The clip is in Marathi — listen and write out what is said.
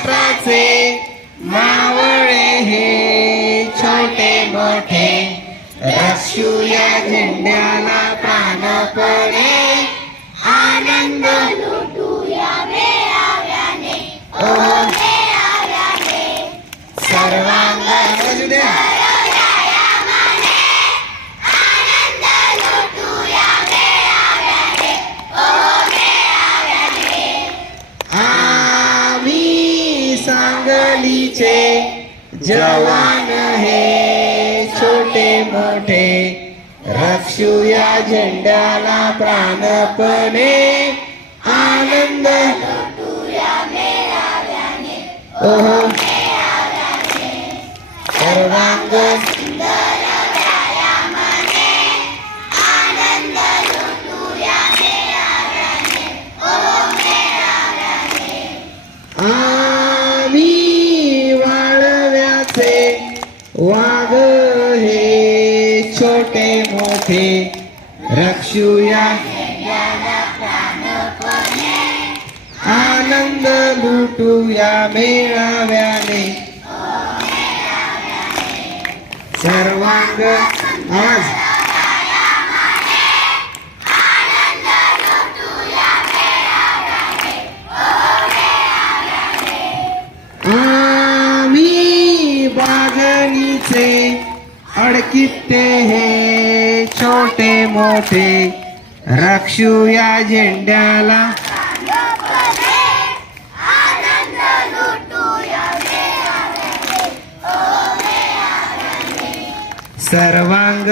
महाराष्ट्राचे मावळे हे छोटे मोठे रक्षूया झेंड्याला प्राणपणे आनंद ओ सर्वांग आवाज येऊ द्या. आम्ही सांगलीचे जवान हे छोटे मोठे. रक्षूया झेंड्याला प्राणपणे आनंद. ओहो. सर्वांग वाघ हे छोटे मोठे रक्षूया. आनंद लुटूया मेळाव्याने. सर्वांग आवाज से अडकित्ते हे छोटे मोठे रक्षूया झेंड्याला सर्वांग।